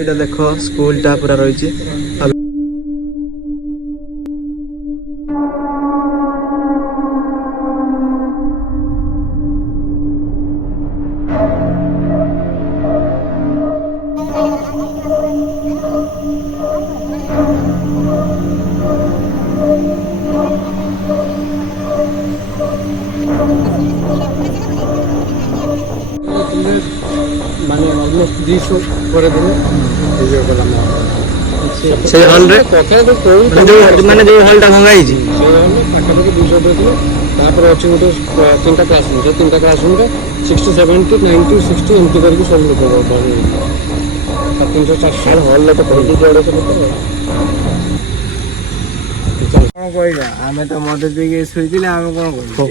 এটা দেখো স্কুলটা পুরা রয়েছে। মানে অলমোস্ট 200 করে দিলে ভিডিও করলাম সেই হলরে কথা তো কই মানে যে হলটা ভঙ্গা ହେଇଛି সেই হলে পাখাপাখি 200 করে দিলে ତାପରେ ଅଛି ଗୋଟେ ତିନିଟା କ୍ଲାସରୁମ୍ ସେ ତିନିଟା କ୍ଲାସରୁମ୍ରେ 60 70 90 60 ଏମିତି କରିକି ସବୁ ଲୋକ ବଢ଼ି 300 400 ହଲ୍ରେ ତ କହିଲି ଯୋଡ଼େ ଲୋକ କଣ କହିବା ଆମେ ତ ମଦ ପିଇକି ଶୋଇଥିଲେ ଆମେ କଣ କହିବୁ।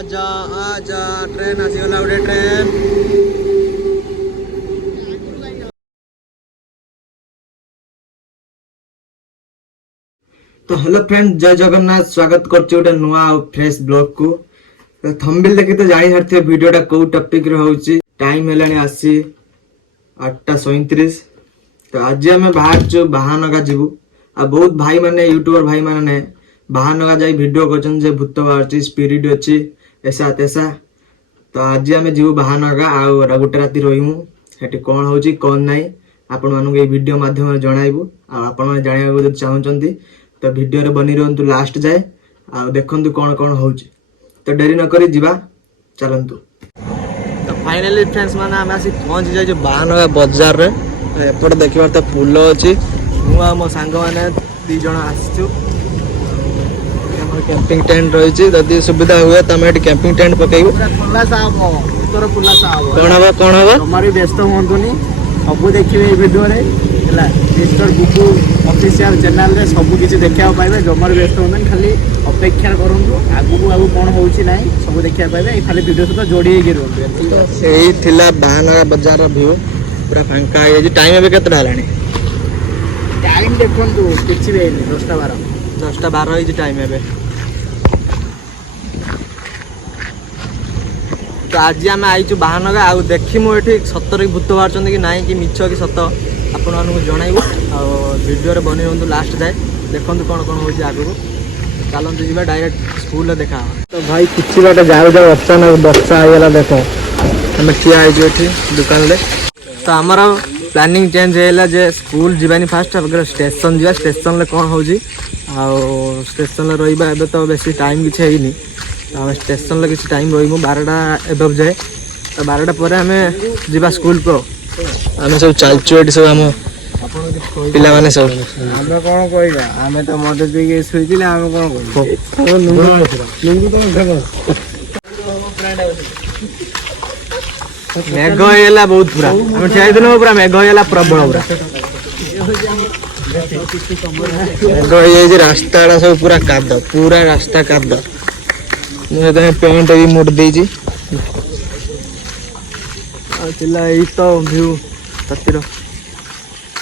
आजा आजा ट्रेन आसीगला गोटे ट्रेन। तो हेलो फ्रेंड जय जगन्नाथ स्वागत करछि गोटे नुआ और फ्रेश ब्लॉग को। तो थंबनेल देखि तो जानि हरथे वीडियोटा को टॉपिक रे होउछि। टाइम हेलानी आसी 8:37। तो आज हमें बाहर जो बाहानगा जीवु आ बहुत भाई माने यूट्यूबर भाई माने बाहानगा जाई वीडियो करछन जे भूत बाहरछि स्पिरिट अछि ऐसा तैसा। तो आज आम जीव बाहानगा आउ गोटे राति रहीमु सेठी कौन होची कौन नहीं आपण मानू ये वीडियो माध्यम जणाइबु। आपण जानिबा जब चाहउचंती तो वीडियो रे बनी रहंतु लास्ट जाए आ देखंतु कौन कौन होची। तो देरी न करी जीवा चलंतु। तो फाइनली फ्रेंड्स माने हम आसी पहुंच जाय जो बाहानगा बाजार रे। एपट देखिबार तो पुल अछि मु आ मो संग माने दी जण आछू। कैंपिंग टेंट रही जदि सुविधा हुए तो हमें कैंपिंग टेंट पकेबू। कौन हम कौन हम हमारी व्यस्त हूँ सब देखिए वीडियो रे मिस्टर बुबू ऑफिशियल चैनल रे सब किसी देखा पाइबे। जमार व्यस्त हूँ खाली अपेक्षा करूँ आगू आगू कौन होची नहीं सब देखा पाइबे खाली वीडियो सहित जोड़ी होगी रुहतु। यही थिला बाहानगा बाजार व्यू पूरा फांका है। टाइम एबे केतटा हलानी टाइम देखंतु किछि भी 10:12 होई टाइम एबे। तो आज आम आईचु बाहानगा आउ देखिमु एठी सतर भूत बाहर कि नाई कि मिछ कि सत आपण मानकु जणाइबु। आ वीडियो रे बनी रहंतु लास्ट जाए देखंतु कोन कोन होची आगु। चलंतु जीवा डायरेक्ट स्कूल रे देखा। तो भाई किछि बाटे जाउ जाउ अचानक बच्चा आइला देखो हमें किया आइजु एठी दुकान ले। तो हमर प्लानिंग चेंज हैला जे स्कूल जीवानी फास्ट अगर स्टेशन जीवा स्टेशन ले कोन होची आ स्टेशन ले रहिबा एबे तो बेसी टाइम किछि हेइनी। स्टेशन ले किसी टाइम रही 12टा एबव जाए। तो 12टा पर आम जा स्कूल को आम सब चलचु ये सब आम पिला माने सब आम कौन कहवा आम तो मद पीके शुई आम कौन मेघ होगा बहुत पूरा आम ठिया पूरा मेघ होगा प्रबल पूरा मेघ हो रास्ता सब पूरा काद पूरा रास्ता काद पेंट भी मुड़ देजी तो व्यू रातिर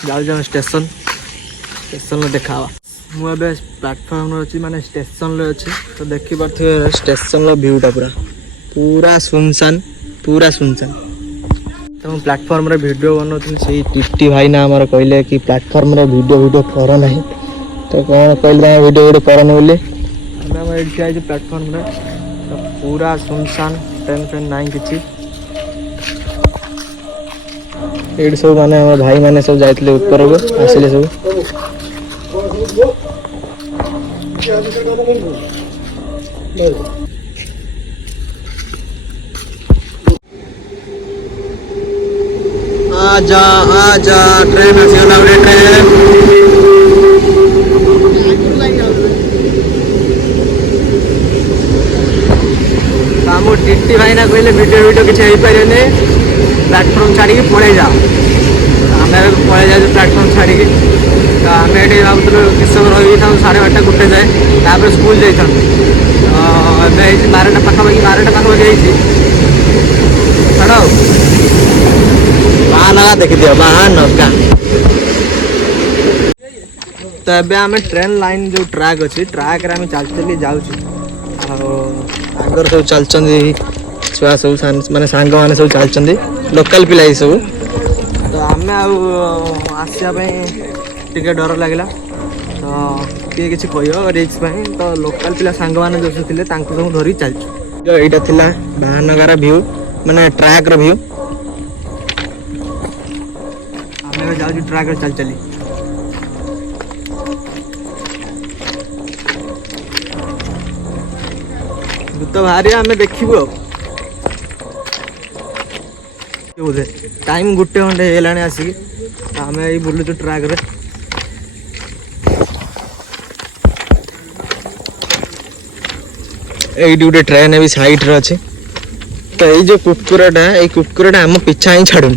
जाऊ स्टेशन स्टेशन देखा मुझे प्लाटफर्म अच्छी माने स्टेशन अच्छी। तो देखी पारे स्टेशन व्यूटा पूरा पूरा सुनसान पूरा सुनसान। तो मुझे प्लाटफर्म वीडियो बनाऊँ से टीटी भाई ना आमर कहले कि प्लाटफर्म वीडियो कर ना तो कौन कहले वीडियो करनी बोली आम ये प्लाटफर्म तो पूरा सुनसान ट्रेन फ्रेन ना कि ये सब माने भाई माने सब जाइए ऊपर को आसिले सब आजा आजा ट्रेन आसीगला गोटे ट्रेन। आम टीटी भाई ना कहले वीडियो किसी हो पारे प्लाटफर्म छाड़ी पड़े जाओ आम पड़े जाए प्लाटफर्म छाड़ी। तो आम ये भावुलु किस समय रही था 12:30 गुटे जाए तापर स्कूल जाता 12टा पाखापाखि 12टा पाखापाखि छाड़ बाहानगा देखिदियो बाहानगा। तो एबे आम ट्रेन लाइन जो ट्रैक अच्छी ट्रैक रे आम चल चली जाऊँ आगर सब चलचंदी छुआ सब माने सांग माने सब चलचंदी लोकल पिला ही सब तो आमे आसिया टिके डर लगिला तो किए किसी कह रिक्स तो लोकल पिला सांग मैंने जो थे सब धरी चलचु यहाँ थिला बाहानगर व्यू माने ट्रैक व्यू आमे जाऊ ट्रैक चल चली भूत बाहरी आमे देखिबु बोधे टाइम गुटे घंटे हेलाने आसिक आम ये बुलुचु ट्रैक रे एइटी गोटे ट्रेन भी साइड रे अच्छे तो ये जो कुकुरटा आम पिछा ही छाड़ू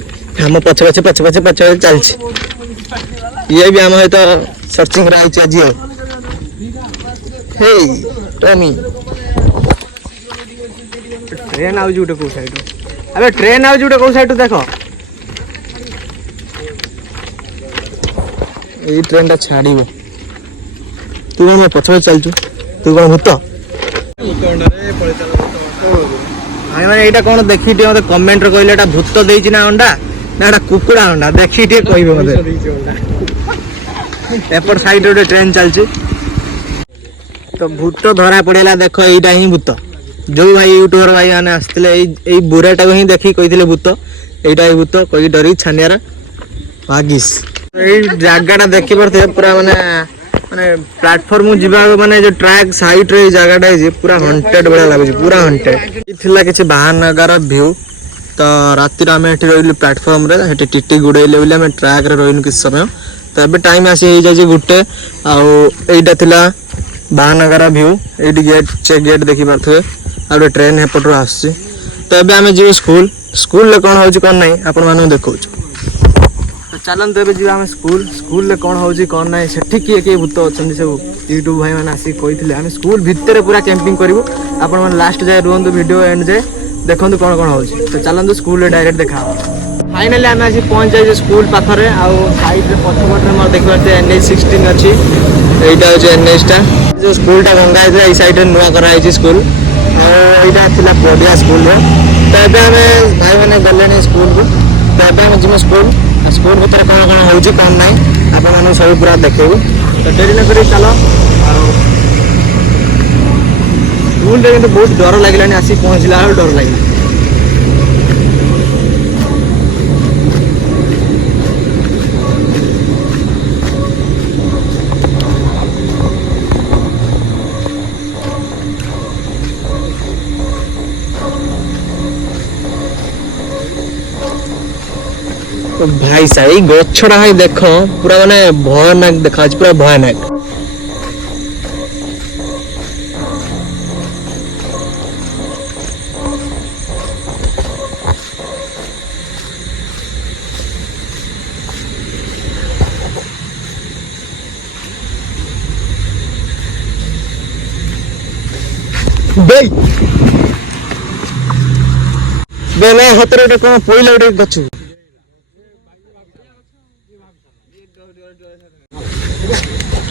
आम पछे पछे पछे पछे पछे चलती ये भी आम तो सर्चिंग आज हे टॉमी ट्रेन आउज गोटे कौ साइड अबे ट्रेन आउज गोटे कौ साइड देख ये ट्रेन टा छाड़ तू कौन पछ चलचु तू कौन भूत भाई मैंने यहाँ कौन देखी मत कमेंट कहले एटा भूत देछि ना अंडा ना एटा कुकुड़ा अंडा देखी कहबे मते एपर साइड गोटे ट्रेन चलछि तो भूत धरा पड़ेला देख एटा ही भूत जो भाई यूट्यूबर भाई मैंने आसते बुराटा को ही देखी कही भूत यहाँ ही भूत कही डर छानियार भागिस जगह देखी पारे पूरा माने माने प्लेटफॉर्म जीवा माने जो ट्रैक साइड रे जगहटा है पूरा हंटेड भाया लगे पूरा हंटेड थिला किसी बाहानगर व्यू तो राति आम रही प्लेटफॉर्म रे टीटी गुड़े बोले ट्रैक रे रही किसी समय तो ये टाइम आसी जाए गोटे आईटा थिला बाहानगर व्यू ये गेट चेक गेट देखी पारे आ गए ट्रेन एपटर आस तो ये आम जी स्कूल स्कूल कौन हो कौन ना आपण मानक देखा तो चलते ए जी आम स्कूल स्कूल कौन हो कौन ना से किए भूत अच्छा सब यूट्यूब भाई मैंने आसिक कही आम स्कूल भितर पूरा कैंपिंग करूँ आपण मैंने लास्ट जाए रुहतु वीडियो एंड जाए देखो कौन कौन हो तो चलते स्कूल डायरेक्ट देखा फाइनाली आम आज पहुँच जाए स्कूल पाखरे आउ साइड पछपटे मोर देखिए NH16 अच्छी यहाँ हूँ NH जो स्कूलटा भंगा होता है साइड नुआ कराई स्कूल यहाँ थी पड़िया स्कूल तो ये आम भाई मैंने गले स्कूल को तो ये जी स्कूल स्कूल भर कौन कौन हो कौन ना आप सब पूरा देखू तो डेरी न कर चलो स्कूल बहुत डर लगे आसिक पहुँचला डर लगे तो भाई साहब गछड़ा भाई देख पूरा माने भयानक देखा पूरा भयानक बे हाथ में कौन पड़ा गोटे गछ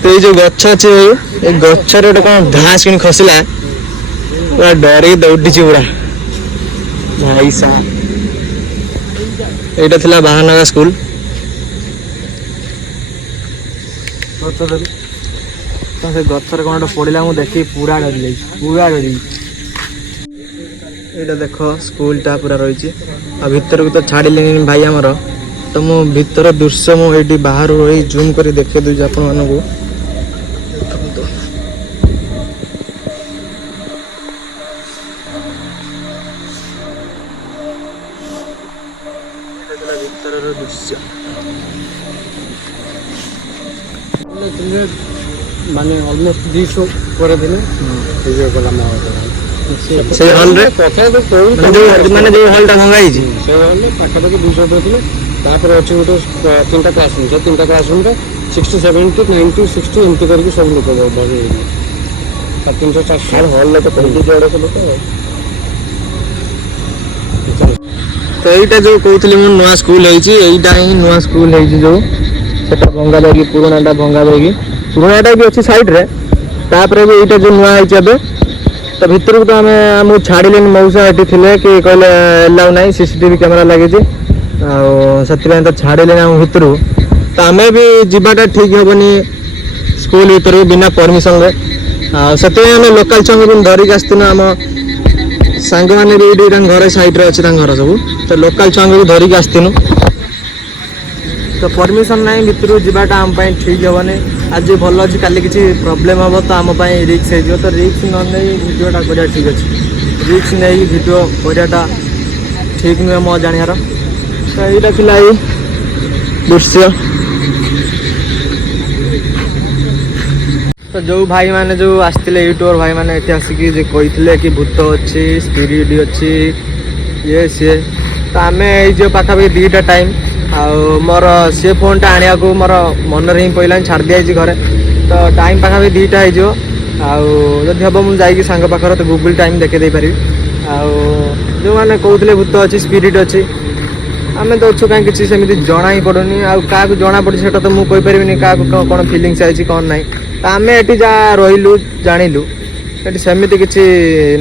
तो ये जो गच्छ अच्छे ये गच्छर गोटे कौन घास कि खसला पूरा डर दौड़ी पूरा भाई साहब यहाँ थी बाहानगर स्कूल तो से गच्छर कौन पड़ा मुझे देखी पूरा डरी पूरा डरी यहाँ देख स्कूलटा पूरा रही भर को तो छाड़े भाई आमर तो मो भीतर दृश्य मुझे बाहर रही जूम कर देखे दूसरी आपण मानू दृश्य माने ऑलमोस्ट 200 पर दिन ये गला से हॉल रे माने जो हॉल टा भंगाई छी से हॉल पाखा पाखी 200 देथिले तापर अछि गोटे तीनटा क्लासरूम से तीनटा क्लासरूम रे 60 70 90 60 एमती करके सब लोग बजे 300 400 हॉल ले तो पहले जोड़े के लोग तो एटा जो कहतली मो नवा स्कूल हेची एटा ही नवा स्कूल हेची जो सेटा भंगा देगी पुरानाटा भंगा देगी पुरानाटा भी अछि साइड रे तापर भी एटा जो नवा हेची अबे तो भितर को तो आम छाड़े मौसा ये थे कि कहले एलाउ ना सीसीटीवी कैमेरा लगी से तो छाड़े आम भितर तो आम भी जावाटा ठीक हेनी स्कूल भितर बिना परमिशन से आम लोकाल छुआ को धरिक आसनु आम सांग मैंने भी ये घर सैड्रे अच्छे घर सब तो लोकाल छुआ को धरिक आसनु तो परमिशन ना भितर जावाटा आम ठीक हेनी आज भल अच्छी काली किसी प्रोब्लेम हम तो आम रिक्स हो तो रिक्स न नहीं भिडियोटा करा ठीक अच्छे रिक्स नहीं भिडियो कराटा ठीक नुहे मो जानार तो यहाँ थिला दृश्य तो जो भाई मैंने जो आसते यूट्यूबर भाई मैंने ये आसिक कहते कि भूत अच्छी स्पिरिट अच्छी ये सी तो आम ये पाखापाखि 2टा टाइम मोर सी फोन टा आने को मोर मन ही पड़ा छाड़ दी घरे तो टाइम पाखापाखि 2टा हो हम मुझे सांग पाखर तो गूगल टाइम देखे पारि जो मैंने कहते भूत अच्छी स्पिरिट अच्छी आम तो अच्छु कहीं किसी सेमती जना ही पड़ूनी क्या जना पड़ी से तो मुझे कहींपारि क्या कौन फिलिंग्स आई कौन ना तो आम ये जहाँ रही जाणिलु ये सेमती किसी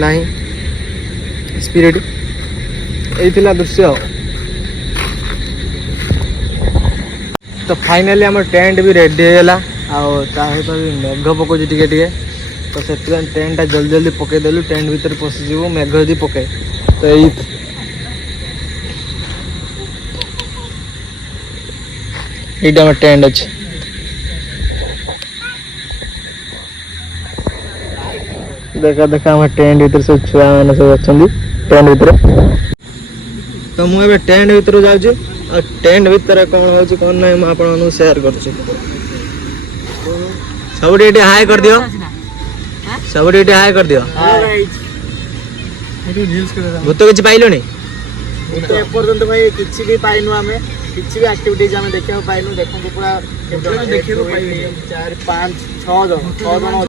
ना स्पिरिट यही दृश्य तो फाइनाली आम टेंट भी रेडी होगा सहित भी मेघ पकाउे टे तो से टेंटा जल्दी जल्दी पकईदेलु टेंट भर पशिज मेघ जदि पके तो ये टेंट अच्छे देखा देखा आम टेंट भर सब छुआ मैंने सब अच्छा टेंट भर तो मुझे टेंट भर जाऊँ टेंट भर कौन हो कौन ना मुझे सेयार कर सब हाई कर दियो सब हाई कर दियो भूत किसी पाइल एपर्यंत भाई किसी भी पाइनु आम किसी भी एक्टिविटीज आम देखा पाइनु देखो पूरा 4 5 6 जन हेनी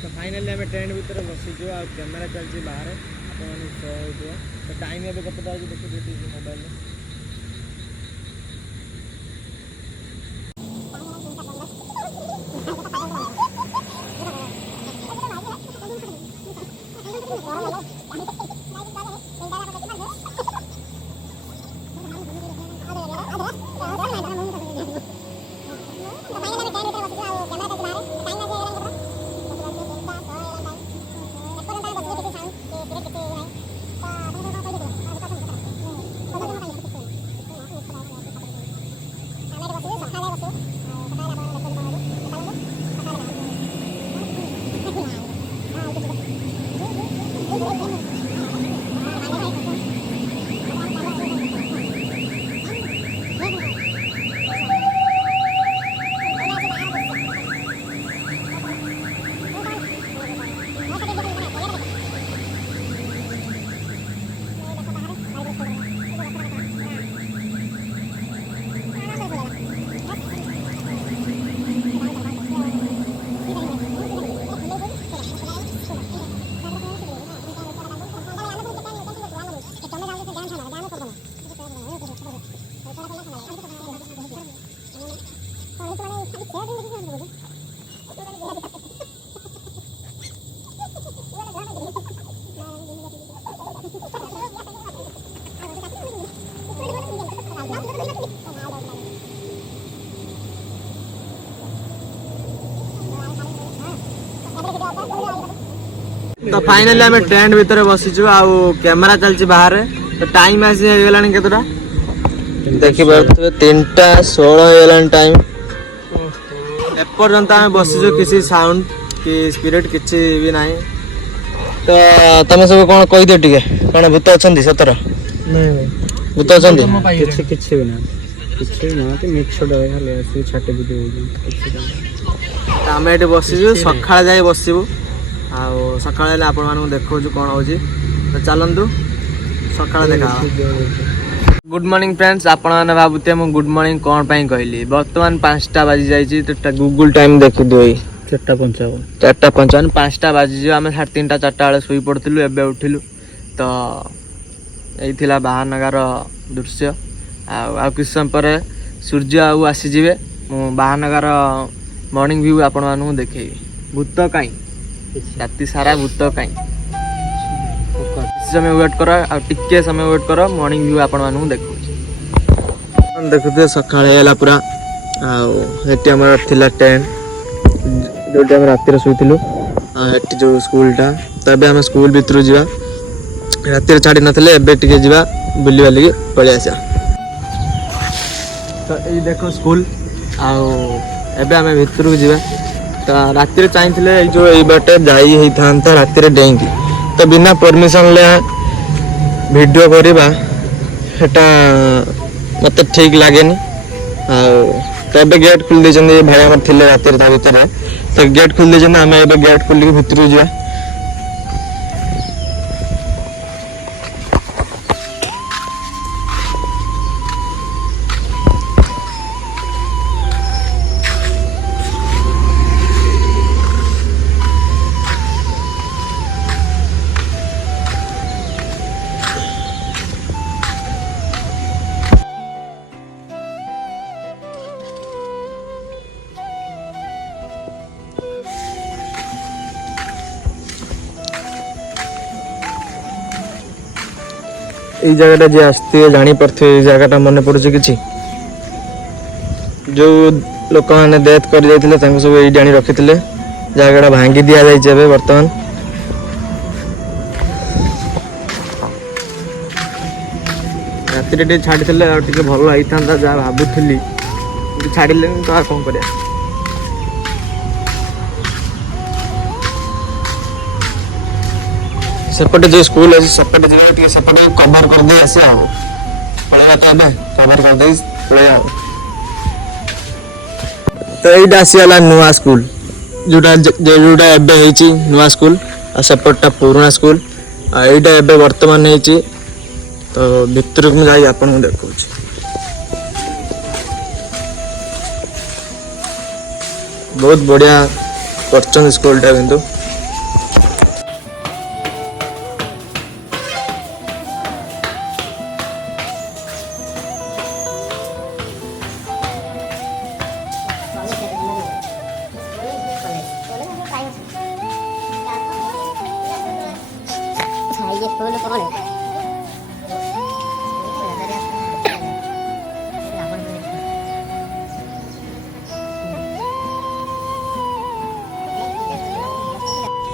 तो फाइनाली आम ट्रेन भर बसीचु आ कैमेरा चलती बाहर आप शो हो तो टाइम एवं कतटा देखिए मोबाइल तो फाइनली आम ट्रेंड भितर बसीचु आउ कैमेरा चलची बाहर तो टाइम आसी गलानी केतटा देखि पारथबे 3:16 गलानी टाइम एपर्यंत आम बसीचु किसी साउंड कि स्पिरिट किछि भी नाही तो तमे सब कोन कहि दे टिके कोन भूत अछंती सतर नहीं भूत अछंती किछि भी ना ते मिछ छोड़ा खाली आसी छाटे भिडियो तो आम एठी बसीचु सकाळ जाई बसिबु आउ सकाळ हेले आपण मानू देखौछु कोन होची तो चलंतु सकाळ देखा गुड मॉर्निंग फ्रेंड्स आपण माने भाबुते मु गुड मॉर्निंग कोन पई कहली वर्तमान 5टा बाजी जाईची तो गूगल टाइम देखि दोई 4:55 5टा बाजी जो आम 3:30 4टा बेले सोई पड़थिलु एबे उठिलु तो एई थिला बाहानगर दृश्य आ किछ समय पर सूर्य आउ आसी जिवे मु बाहानगर मॉर्निंग व्यू आपण मानू देखैबी भूत काई राति सारा भूत काई समय वेट कर आ टिके समय वेट कर मॉर्निंग व्यू आपण मानू देखो देखुते सकाळे हैला पूरा आ एटी हमर थिला टेंट जो टाइम राति रे सुइतिलु आ एटी जो स्कूल टा तबे हम स्कूल भितर जिवा राति रे छाडी नथले एबे टिके जिवा बुली वाली पळे आसा तो ए देखो स्कूल आ एबे हम भितर जिवा तो राति रे चाहिए जो ये बाटे जाई ही था राति रे डेंगी तो बिना परमिशन ले वीडियो करवा हेटा मत ठीक लगे गेट खोल दे भाई आम थे राति भितर तो गेट खोल दे आम ए गेट खोल भितर जा ये जगह जी आसती जानी पारे जगह मन पड़े कि जो लोक मैंने डेथ कर सब ये जानी रखी जगह भांगी दि जाए बर्तमान राति छाड़ी भल होता जहाँ भावुली छाड़े तो कौन कर सेपटे जो स्कूल अच्छे सेपटे जगह सेपटे कवर कर दे आसे पड़ेगा तो कवर कर दे पड़ेगा तो ये आसीगला नुआ स्कूल जोटा जोटा एवं नुआ स्कूल आ सेपटा पुराना स्कूल आईटा एवं वर्तमान होती तो भितर को जाई आपन देखो बहुत बढ़िया कर स्कूलटा किंतु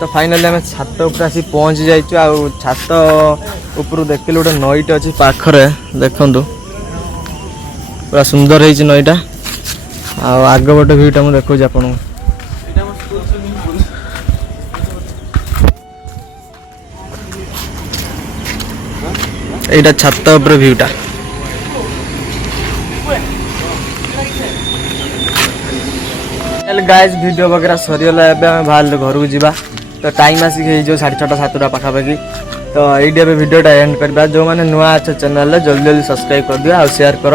तो फाइनली आम छात उपर आसी पहुँची जाइए छात उपर देखिलु गोटे नईटे अच्छी पाखरे देखु पूरा सुंदर है नईटा आग पटे भ्यूटा मुझे देखा आपन এইটা ছাদ উপরে ভিউটা। गाइस वीडियो वगैरह सरीगला बाहर घर को जावा तो टाइम आसिक हो 6:30 7टा पाखापाखि तो ये वीडियोटा एंड करवा। जो मैंने नुआ अच्छे चैनल जल्दी जल्दी सब्सक्राइब कर दिया और शेयर कर।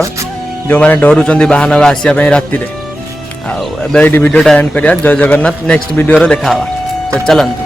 जो मैंने डरुंच बाहन आसापी राति ये वीडियोटा एंड करिया। जय जगन्नाथ। नेक्स्ट वीडियो देखा तो चलते।